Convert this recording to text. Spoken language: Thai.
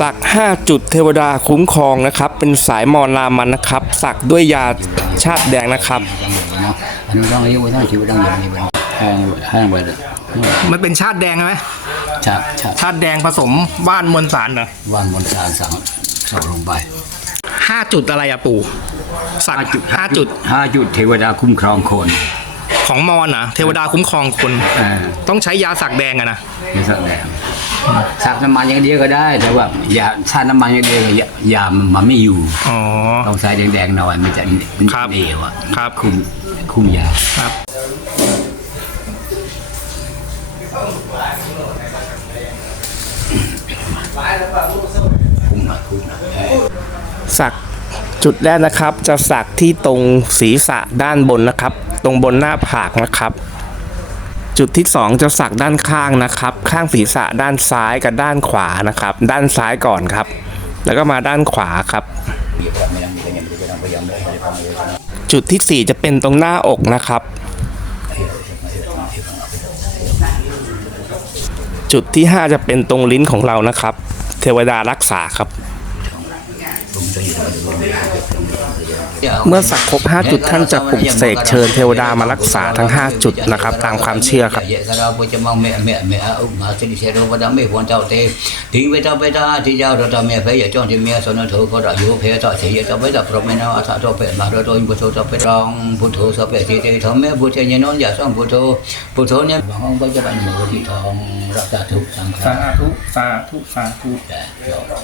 สัก 5 จุดเทวดาคุ้มครองนะครับ เป็นสายมอญรามันนะครับ สักด้วยยาชาติแดงนะครับอนุรักษ์อายุวัฒนชีวิตดังอย่างนี้เป็นแห้งแห้งไปเลยมันเป็นชาติแดงใช่ไหมชาชาชาติแดงผสมว่านมวลสารเหรอวันบนสารสั่งส่งลงไปห้าจุดอะไรอะปู่สักห้าจุดห้าจุดเทวดาคุ้มครองคนของมอญนะเทวดาคุ้มครองคนอ่าต้องใช้ยาสักแดงอะนะไม่สักแดง สักน้ำมันอย่างเดียวก็ได้ แต่ว่าอย่าชาน้ำมันอย่างเดียวอย่าอย่ามันไม่อยู่อ๋อ ต้องใส่แดงๆหน่อยมันจะมันครับเหนียวอะครับ คุมคุมยาครับ คุมหน่อยคุมหน่อยเออสักจุดแรกนะครับ จะสักที่ตรงศีรษะด้านบนนะครับ ตรงบนหน้าผากนะครับ จุดที่สองจะสักด้านข้างนะครับ ข้างศีรษะด้านซ้ายกับด้านขวานะครับ ด้านซ้ายก่อนครับ แล้วก็มาด้านขวาครับ จุดที่สี่จะเป็นตรงหน้าอกนะครับ จุดที่ห้าจะเป็นตรงลิ้นของเรานะครับ เทวดารักษาครับ เมื่อสักครบ 5 จุดท่านจะปลุกเสกเชิญเทวดามารักษาทั้ง 5 จุดนะครับ ตามความเชื่อครับ Dạ, cái đó bố cho mong mẹ mẹ mẹ úc mà xin xe đâu có đám mẹ quan trọng thế thì bây giờ bây giờ thì giao rồi tao mẹ phải giờ cho thì mẹ sau nó thử có đại dụ phải tao thì giờ tao bây giờ pro mẹ nó thà tao phải mà rồi tôi bố tao phải rong bố thổ sao phải thì thì thằng mẹ bố chơi như nó giả xong bố thổ bố thổ nhá bằng ông bây giờ bạn mở thì thằng ra ra thục sang สาธุสาธุสาธุ Dạ, rồi.